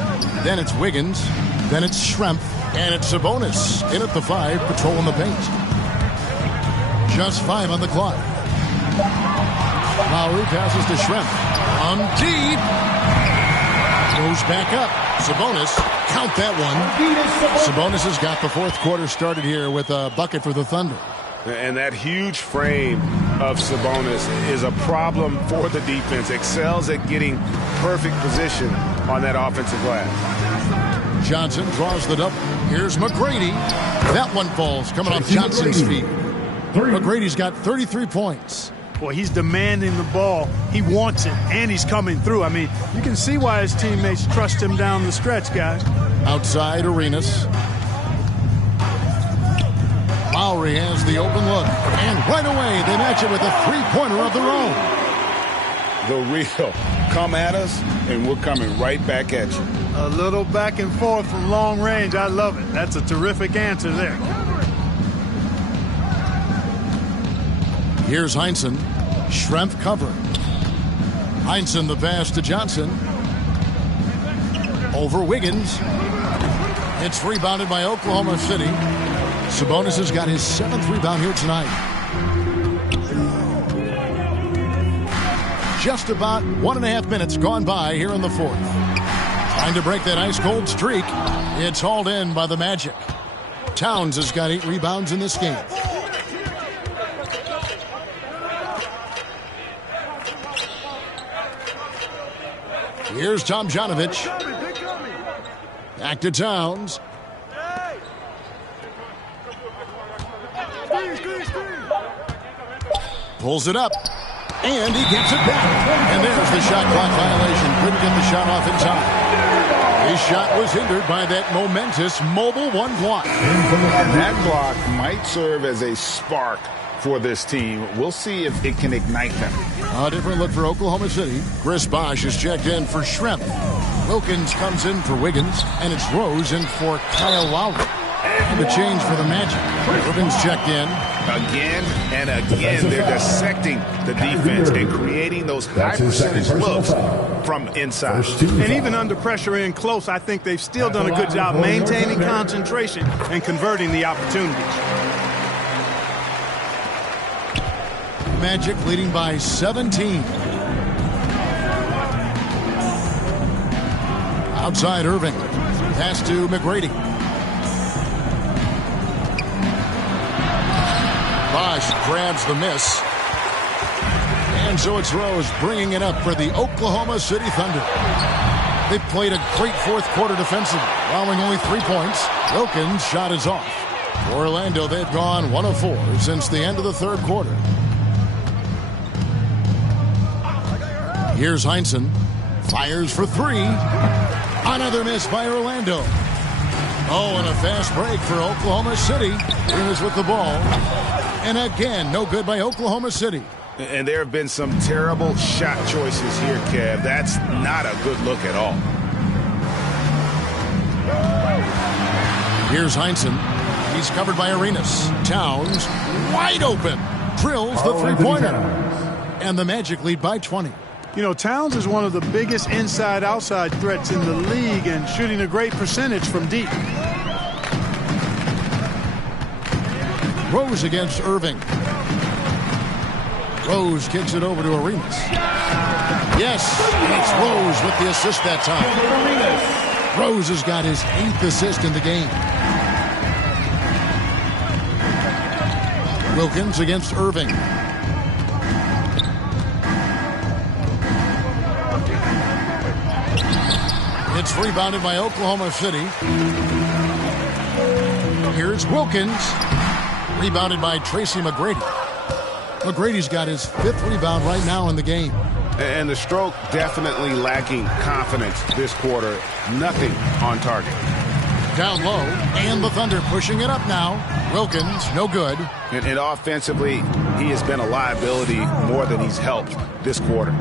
Then it's Wiggins. Then it's Schrempf. And it's Sabonis in at the 5, patrolling the paint. Just 5 on the clock. Lowry passes to Schrempf. On deep. Goes back up. Sabonis, count that one. Sabonis has got the fourth quarter started here with a bucket for the Thunder. And that huge frame of Sabonis is a problem for the defense. Excels at getting perfect position on that offensive glass. Johnson draws the double. Here's McGrady. That one falls, coming off Johnson's feet. McGrady's got 33 points. Boy, he's demanding the ball. He wants it, and he's coming through. I mean, you can see why his teammates trust him down the stretch, guys. Outside, Arenas. Lowry has the open look. And right away, they match it with a three-pointer of their own. The real. Come at us, and we're coming right back at you. A little back and forth from long range. I love it. That's a terrific answer there. Here's Heinsohn. Schrempf covering. Heinsohn the pass to Johnson. Over Wiggins. It's rebounded by Oklahoma City. Sabonis has got his 7th rebound here tonight. Just about 1.5 minutes gone by here in the fourth. Trying to break that ice-cold streak. It's hauled in by the Magic. Towns has got 8 rebounds in this game. Here's Tomjanovich. Back to Towns. Pulls it up. And he gets it back. And there's the shot clock violation. Couldn't get the shot off in time. His shot was hindered by that momentous mobile one block. And that block might serve as a spark for this team. We'll see if it can ignite them. A different look for Oklahoma City. Chris Bosh is checked in for Schrempf. Wilkins comes in for Wiggins, and it's Rose in for Kyle Lowry. And a change for the Magic. Wilkins checked in. Again and again, they're dissecting the defense and creating those high percentage looks from inside. And even under pressure in close, I think they've still done a good job maintaining concentration and converting the opportunities. Magic leading by 17. Outside Irving. Pass to McGrady. Bosh grabs the miss. And so it's Rose bringing it up for the Oklahoma City Thunder. They played a great fourth quarter defensively, allowing only 3 points. Wilkins' shot is off. For Orlando, they've gone 1 of 4 since the end of the third quarter. Here's Heinsohn. Fires for 3. Another miss by Orlando. Oh, and a fast break for Oklahoma City. Willis with the ball. And again, no good by Oklahoma City. And there have been some terrible shot choices here, Kev. That's not a good look at all. Here's Heinsohn. He's covered by Arenas. Towns, wide open. Drills the three-pointer. And the Magic lead by 20. You know, Towns is one of the biggest inside-outside threats in the league and shooting a great percentage from deep. Rose against Irving. Rose kicks it over to Arenas. Yes, it's Rose with the assist that time. Rose has got his 8th assist in the game. Wilkins against Irving. It's rebounded by Oklahoma City. Here's Wilkins. Rebounded by Tracy McGrady. McGrady's got his 5th rebound right now in the game. And the stroke definitely lacking confidence this quarter. Nothing on target. Down low, and the Thunder pushing it up now. Wilkins, no good. And offensively, he has been a liability more than he's helped this quarter.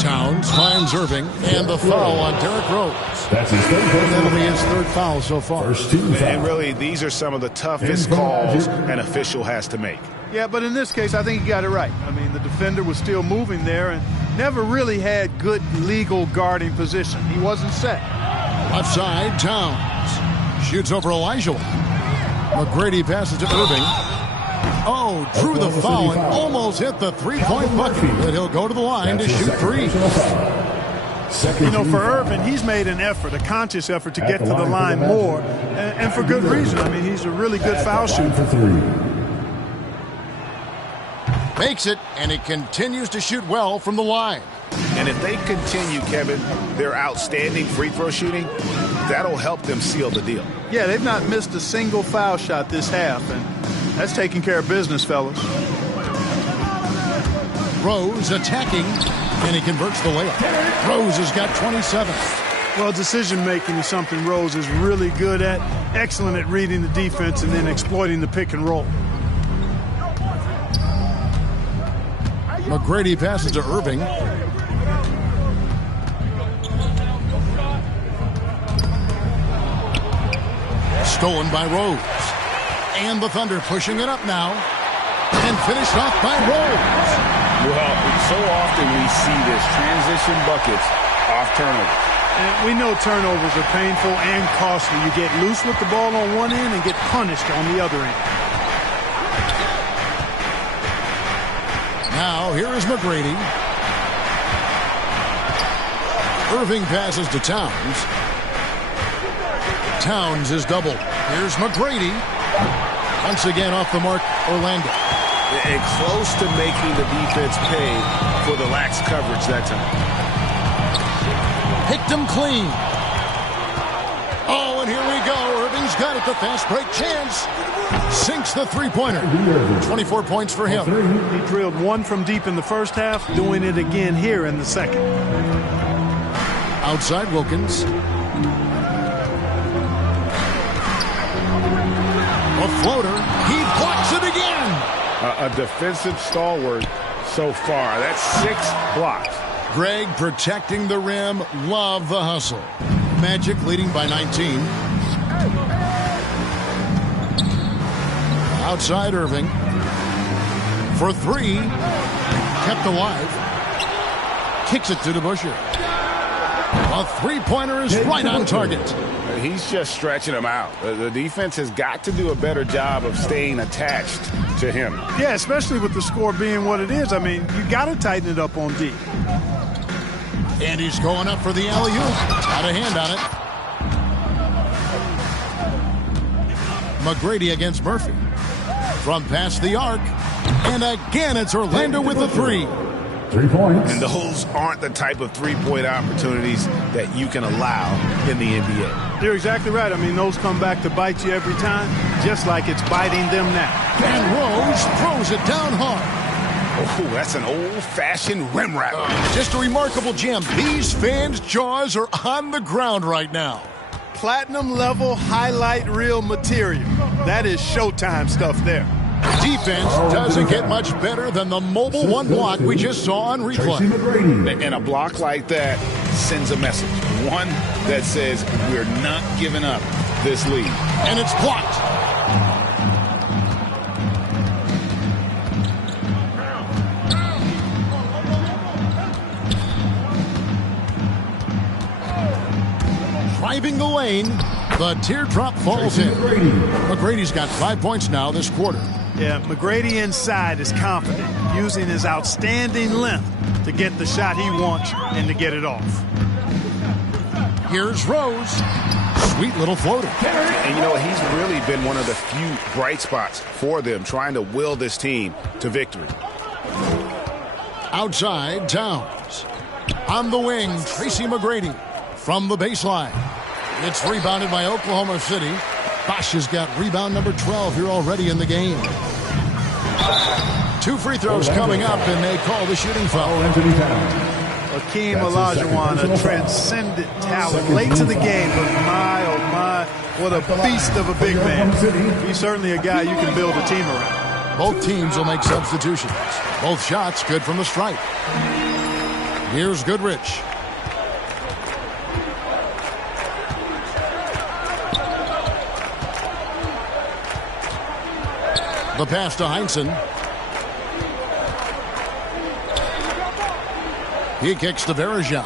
Towns finds Irving, and the foul on Derrick Rose. That's his third personal That'll be foul. his third foul so far. First team foul. And really, these are some of the toughest calls an official has to make. Yeah, but in this case, I think he got it right. I mean, the defender was still moving there and never really had good legal guarding position. He wasn't set. Left side, Towns. Shoots over Elijah. McGrady passes to Irving. Oh, drew the foul and almost hit the three-point bucket. But he'll go to the line to shoot three. You know, for Irving, he's made an effort, a conscious effort to get to the line more, and for good reason. I mean, he's a really good foul shooter. Makes it, and he continues to shoot well from the line. And if they continue, Kevin, their outstanding free throw shooting, that'll help them seal the deal. Yeah, they've not missed a single foul shot this half, and that's taking care of business, fellas. Rose attacking, and he converts the layup. Rose has got 27. Well, decision-making is something Rose is really good at, excellent at reading the defense and then exploiting the pick and roll. McGrady passes to Irving. Stolen by Rose. And the Thunder pushing it up now. And finished off by Rose. Well, so often we see this transition buckets off turnovers. And we know turnovers are painful and costly. You get loose with the ball on one end and get punished on the other end. Now, here is McGrady. Irving passes to Towns. Towns is doubled. Here's McGrady. Once again off the mark, Orlando. And close to making the defense pay for the lax coverage that time. Picked him clean. Oh, and here we go. Irving's got it. The fast break chance. Sinks the three-pointer. 24 points for him. He drilled one from deep in the first half, doing it again here in the second. Outside Wilkins. A floater. He blocks it again. A defensive stalwart so far. That's 6 blocks. Greg protecting the rim. Love the hustle. Magic leading by 19. Outside Irving. For 3. Kept alive. Kicks it to DeBusschere. A three-pointer is right on target. He's just stretching him out. The defense has got to do a better job of staying attached to him. Yeah, especially with the score being what it is. I mean, you got to tighten it up on D. And he's going up for the alley-oop. Got a hand on it. McGrady against Murphy. From past the arc. And again, it's Orlando with the 3. 3 points. And those aren't the type of three-point opportunities that you can allow in the NBA. You're exactly right. I mean, those come back to bite you every time, just like it's biting them now. And Rose throws it down hard. Oh, that's an old-fashioned rim wrap. Just a remarkable jam. These fans' jaws are on the ground right now. Platinum-level highlight reel material. That is Showtime stuff there. Defense doesn't get much better than the mobile one block we just saw on replay. And a block like that sends a message. One that says we're not giving up this lead. And it's blocked. Driving the lane, the teardrop falls in. McGrady's got 5 points now this quarter. Yeah, McGrady inside is confident, using his outstanding length to get the shot he wants and to get it off. Here's Rose. Sweet little floater. And you know, he's really been one of the few bright spots for them, trying to will this team to victory. Outside, Towns. On the wing, Tracy McGrady from the baseline. It's rebounded by Oklahoma City. Bosch has got rebound number 12 here already in the game. 2 free throws coming up, and they call the shooting foul. Hakeem Olajuwon, a transcendent talent, late to the game, but my, oh my, what a beast of a big man. He's certainly a guy you can build a team around. Both teams will make substitutions. Both shots good from the stripe. Here's Goodrich. The pass to Heinsohn. He kicks to Verija.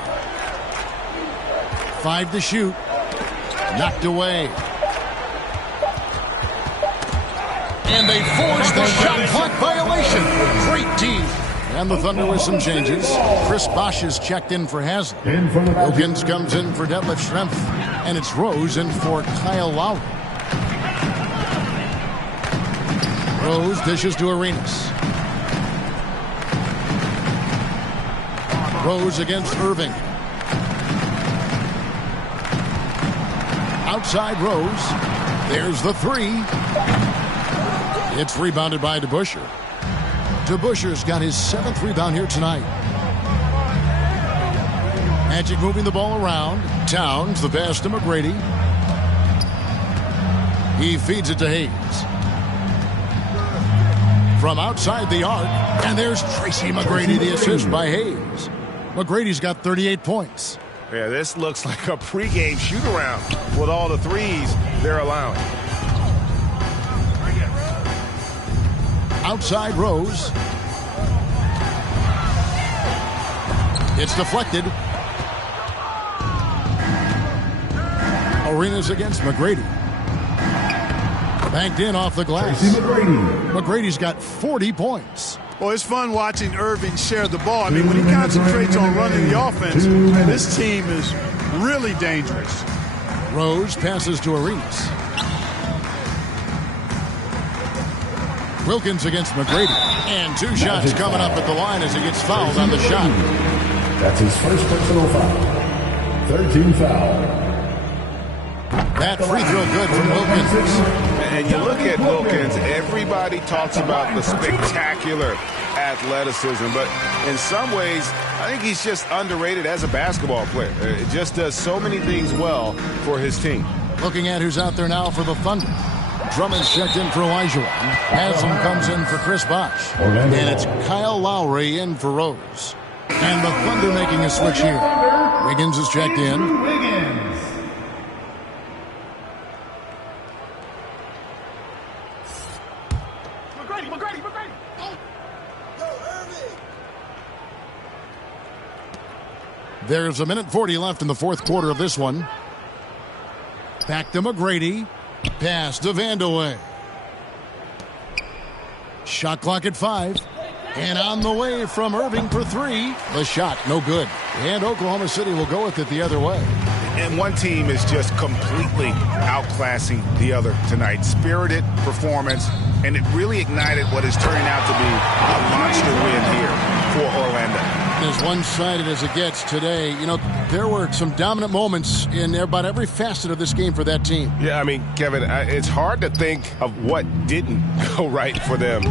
5 to shoot. Knocked away. And they force the shot clock violation. Great D. And the Thunder with some changes. Chris Bosh is checked in for Haslem. Wilkins comes in for Detlef Schrempf. And it's Rose in for Kyle Lowry. Rose dishes to Arenas. Rose against Irving. Outside Rose. There's the 3. It's rebounded by DeBusschere. DeBusschere's got his 7th rebound here tonight. Magic moving the ball around. Towns, the pass to McGrady. He feeds it to Hayes. From outside the arc, and there's Tracy McGrady, the assist by Hayes. McGrady's got 38 points. Yeah, this looks like a pregame shoot-around with all the threes they're allowing. Outside Rose. It's deflected. Arenas against McGrady. Banked in off the glass. McGrady's got 40 points. Well, it's fun watching Irving share the ball. I mean, when he concentrates on running the offense, this team is really dangerous. Rose passes to Arenas. Wilkins against McGrady. And 2 shots coming up at the line as he gets fouled on the shot. That's his first personal foul. 13 foul. That free throw good from Wilkins. And you look at Wilkins, everybody talks about the spectacular athleticism, but in some ways, I think he's just underrated as a basketball player. It just does so many things well for his team. Looking at who's out there now for the Thunder. Drummond's checked in for Elijah. Haslem comes in for Chris Bosh. And it's Kyle Lowry in for Rose. And the Thunder making a switch here. Wiggins is checked in. There's 1:40 left in the 4th quarter of this one. Back to McGrady. Pass to Vandeweghe. Shot clock at 5. And on the way from Irving for 3. The shot, no good. And Oklahoma City will go with it the other way. And one team is just completely outclassing the other tonight. Spirited performance, and it really ignited what is turning out to be a monster win here for Orlando. As one-sided as it gets today, you know, there were some dominant moments in about every facet of this game for that team. Yeah, I mean, Kevin, it's hard to think of what didn't go right for them.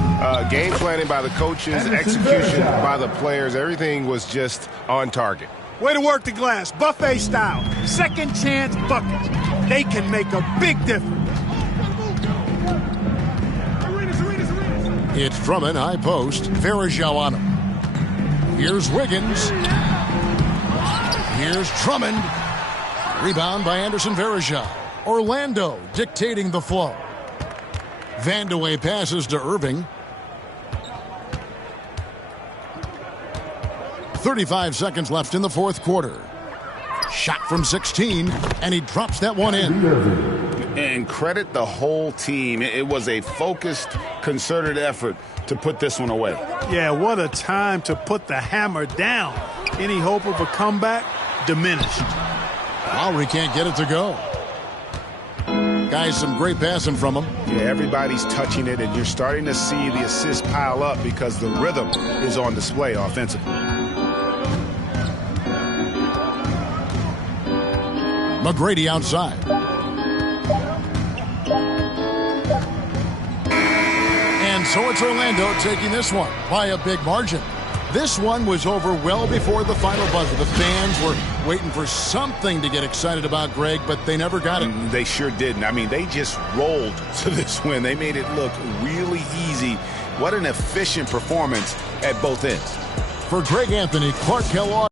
Game planning by the coaches, execution by the players, everything was just on target. Way to work the glass, buffet style. Second chance buckets. They can make a big difference. It's Drummond, high post. Verija on him. Here's Wiggins. Here's Drummond. Rebound by Anderson Verija. Orlando dictating the flow. Vandeweghe passes to Irving. 35 seconds left in the 4th quarter. Shot from 16, and he drops that one in. And credit the whole team. It was a focused, concerted effort to put this one away. Yeah, what a time to put the hammer down. Any hope of a comeback diminished. Lowry can't get it to go. Guys, some great passing from him. Yeah, everybody's touching it, and you're starting to see the assists pile up because the rhythm is on display offensively. McGrady outside. And so it's Orlando taking this one by a big margin. This one was over well before the final buzzer. The fans were waiting for something to get excited about, Greg, but they never got it. They sure didn't. I mean, they just rolled to this win. They made it look really easy. What an efficient performance at both ends. For Greg Anthony, Clark Kellogg.